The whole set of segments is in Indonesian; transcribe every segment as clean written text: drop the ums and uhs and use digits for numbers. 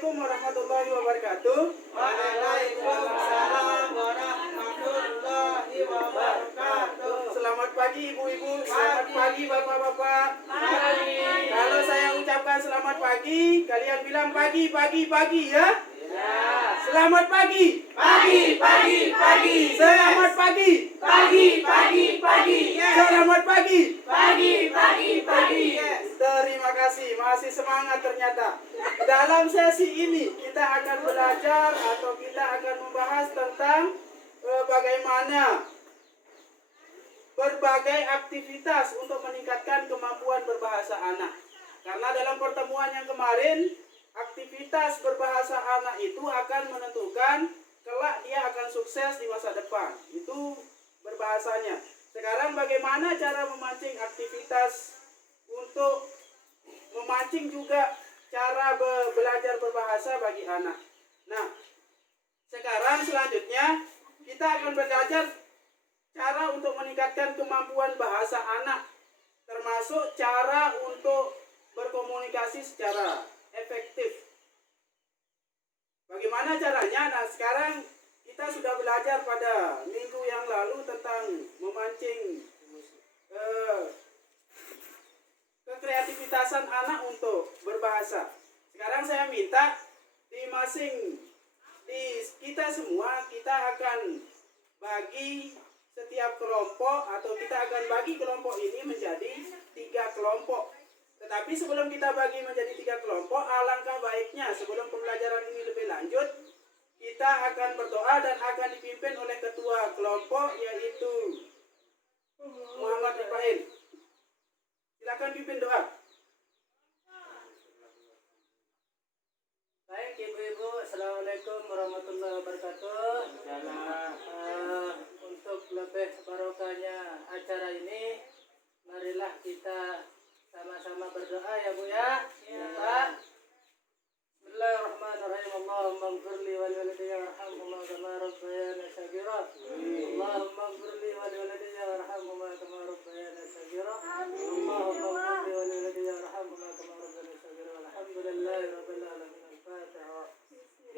Assalamualaikum warahmatullahi wabarakatuh. Waalaikumsalam warahmatullahi wabarakatuh. Selamat pagi ibu-ibu, selamat pagi bapak-bapak. Pagi. Kalau saya ucapkan selamat pagi, kalian bilang pagi ya. Ya. Selamat pagi. Pagi. Selamat pagi. Pagi. Selamat pagi. Pagi. Terima kasih, masih semangat ternyata. Dalam sesi ini kita akan belajar atau kita akan membahas tentang bagaimana berbagai aktivitas untuk meningkatkan kemampuan berbahasa anak. Karena dalam pertemuan yang kemarin, aktivitas berbahasa anak itu akan menentukan kelak dia akan sukses di masa depan. Itu berbahasanya. Sekarang bagaimana cara memancing aktivitas untuk memancing juga cara belajar berbahasa bagi anak. Nah, sekarang selanjutnya kita akan belajar cara untuk meningkatkan kemampuan bahasa anak, termasuk cara untuk berkomunikasi secara efektif. Bagaimana caranya? Nah, sekarang kita sudah belajar pada minggu yang lalu tentang memancing kekreativitasan anak untuk berbahasa. Sekarang saya minta di kita semua, kita akan bagi setiap kelompok atau kita akan bagi kelompok ini menjadi 3 kelompok. Tetapi sebelum kita bagi menjadi 3 kelompok, alangkah baiknya sebelum pembelajaran ini lebih lanjut, kita akan berdoa dan akan dipimpin oleh ketua kelompok, yaitu Muhammad Ibrahim. Silakan pimpin doa. Baik ibu-ibu, assalamualaikum warahmatullahi wabarakatuh. Untuk lebih barokahnya acara ini, marilah kita sama-sama berdoa ya Bu ya. Ya Pak. Bismillahirrahmanirrahim. Allahumma ighfirli wa liwalidayya warhamhuma kama rabbayani shaghira. Allahumma ighfirli wa liwalidayya warhamhuma kama rabbayani shaghira. Allahumma ighfirli wa liwalidayya warhamhuma kama rabbayani shaghira. Alhamdulillahirabbil alamin. Al-Fatihah.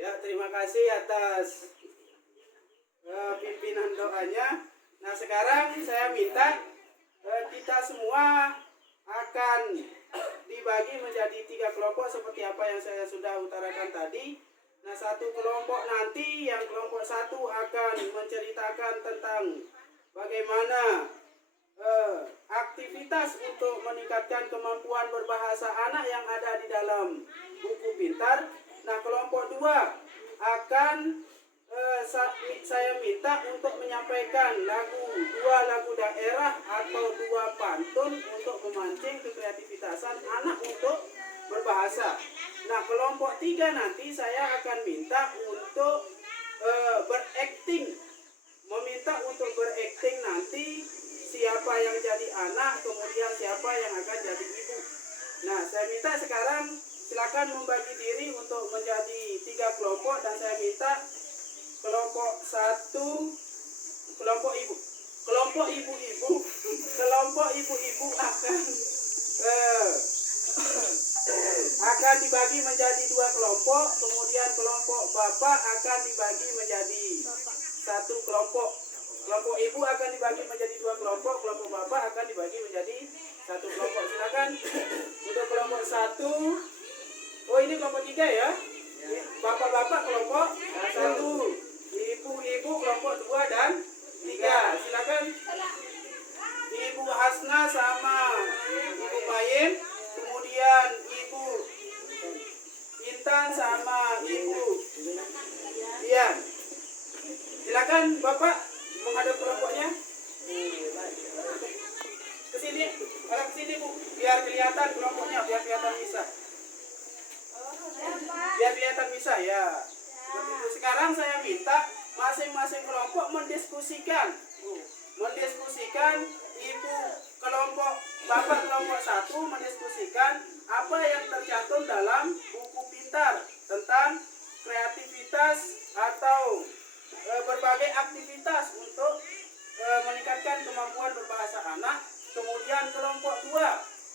Ya, terima kasih atas pimpinan doanya. Nah, sekarang saya minta kita semua akan dibagi menjadi 3 kelompok seperti apa yang saya sudah utarakan tadi. Nah, satu kelompok nanti, yang kelompok 1 akan menceritakan tentang bagaimana aktivitas untuk meningkatkan kemampuan berbahasa anak yang ada di dalam buku pintar. Nah, kelompok 2 akan saya minta untuk menyampaikan 2 lagu daerah atau 2 pantun untuk memancing kekreativitasan anak untuk berbahasa. Nah, kelompok 3 nanti saya akan minta untuk meminta untuk berakting nanti siapa yang jadi anak, kemudian siapa yang akan jadi ibu. Nah, saya minta sekarang silakan membagi diri untuk menjadi 3 kelompok dan saya minta kelompok 1, kelompok ibu-ibu akan dibagi menjadi 2 kelompok, kemudian kelompok bapak akan dibagi menjadi 1 kelompok. Kelompok ibu akan dibagi menjadi 2 kelompok, kelompok bapak akan dibagi menjadi 1 kelompok. Silakan untuk kelompok 1. Oh, ini kelompok 3 ya? Bapak-bapak kelompok 1, ibu-ibu kelompok 2 dan 3. Silakan Ibu Hasna sama Ibu Mayim, kemudian Ibu Intan sama Ibu Dian. Silakan Bapak menghadap kelompoknya. Kesini, arah kesini Bu, biar kelihatan kelompoknya, biar kelihatan bisa. Biar kelihatan bisa ya. Sekarang saya minta masing-masing kelompok mendiskusikan ibu kelompok bapak kelompok 1 mendiskusikan apa yang tercantum dalam buku pintar tentang kreativitas atau berbagai aktivitas untuk meningkatkan kemampuan berbahasa anak. Kemudian kelompok 2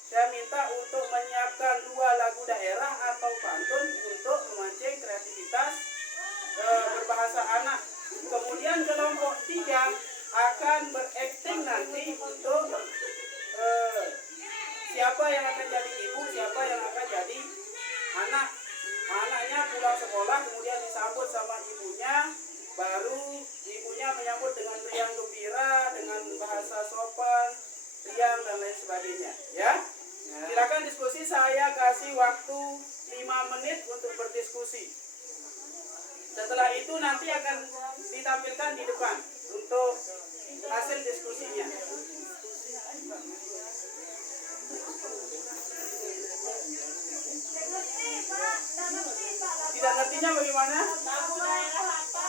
saya minta untuk menyiapkan 2 lagu daerah atau pantun untuk memancing anaknya pulang sekolah kemudian disambut sama ibunya, baru ibunya menyambut dengan riang gembira, dengan bahasa sopan, riang dan lain sebagainya, ya. Silakan diskusi, saya kasih waktu 5 menit untuk berdiskusi. Setelah itu nanti akan ditampilkan di depan untuk hasil diskusinya. Tidak ngertinya bagaimana?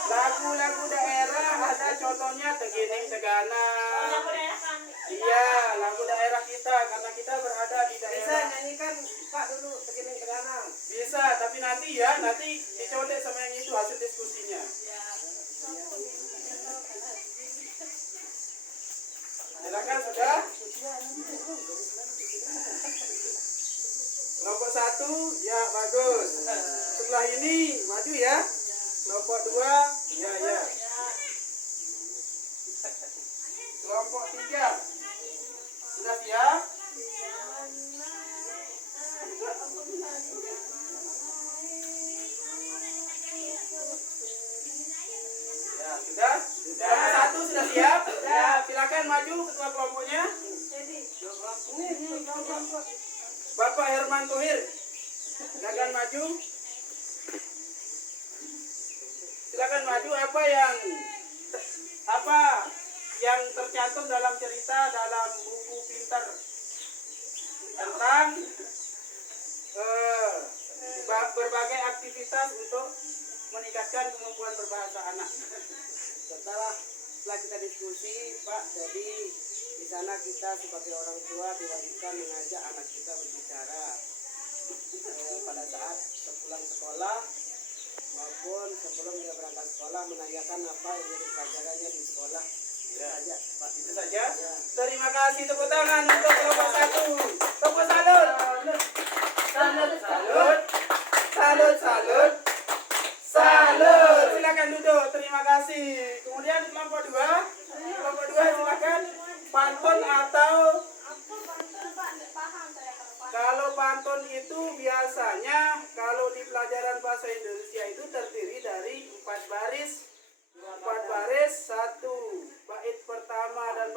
Lagu-lagu daerah ada contohnya Tegining Tegana. Iya, lagu daerah kita karena kita berada di daerah. Bisa nyanyikan Pak dulu Tegining Tegana. Bisa, tapi nanti ya, nanti dicontek sama yang itu hasil diskusinya. Silakan sudah. Kelompok 1, ya bagus. Setelah ini maju ya. Kelompok 2, ya. Kelompok 3, sudah siap? Ya, sudah? Kelompok 1 sudah siap? Ya, silakan maju ketua kelompoknya. Bapak Herman Thohir, silakan maju. Silakan maju. Apa yang tercantum dalam cerita dalam buku pintar tentang berbagai aktivitas untuk meningkatkan kemampuan berbahasa anak. Setelah kita diskusi, Pak, jadi di sana kita sebagai orang tua diwajibkan mengajak anak kita berbicara pada saat sepulang sekolah maupun sebelum dia berangkat sekolah, menanyakan apa yang jadi pelajarannya di sekolah. Itu saja, Pak. Itu saja. Ya. Terima kasih, tepuk tangan untuk kelompok 1. Tepuk salut. Salut. Silakan duduk. Terima kasih. Kemudian kelompok 2. Kelompok 2 silakan. Pantun atau kalau pantun itu biasanya kalau di pelajaran bahasa Indonesia itu terdiri dari 4 baris. 4 baris, 1 bait pertama dan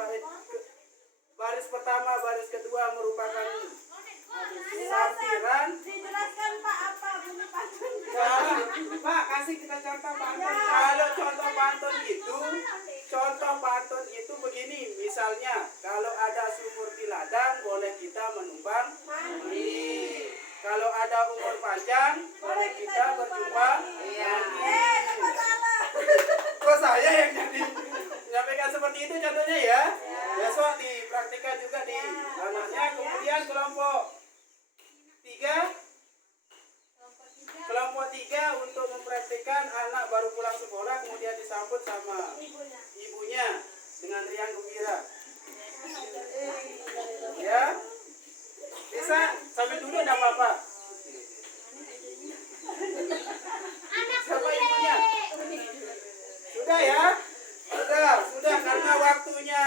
baris pertama, baris kedua merupakan sampiran. Dijelaskan Pak apa bunyi pantun. Pak, kasih kita contoh pantun. Kalau contoh pantun itu begini, misalnya kalau ada sumur di ladang boleh kita menumpang mandi. Kalau ada umur panjang boleh kita berjumpa mandi. Kok saya yang jadi menyampaikan seperti itu contohnya ya? Besok dipraktikkan juga di anaknya. Kemudian kelompok 3. Kelompok 3 untuk mempraktikkan anak baru pulang sekolah kemudian disambut sama ibunya dengan riang gembira. Ya, bisa sambil duduk tidak apa-apa. Siapa ibunya? Sudah ya? Sudah karena waktunya.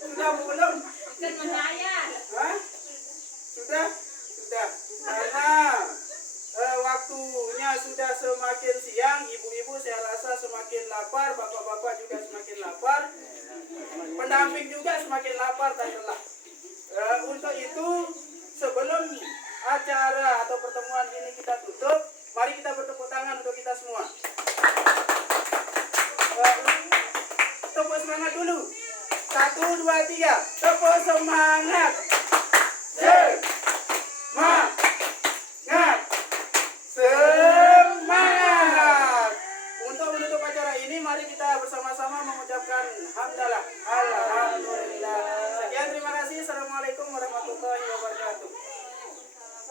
Sudah belum? Hah? Sudah. Karena waktunya sudah semakin siang, ibu-ibu saya rasa semakin lapar, bapak-bapak juga semakin lapar, pendamping juga semakin lapar dan lelah. Untuk itu sebelum acara atau pertemuan ini kita tutup, mari kita bertepuk tangan untuk kita semua. Tepuk semangat dulu. 1, 2, 3. Tepuk semangat.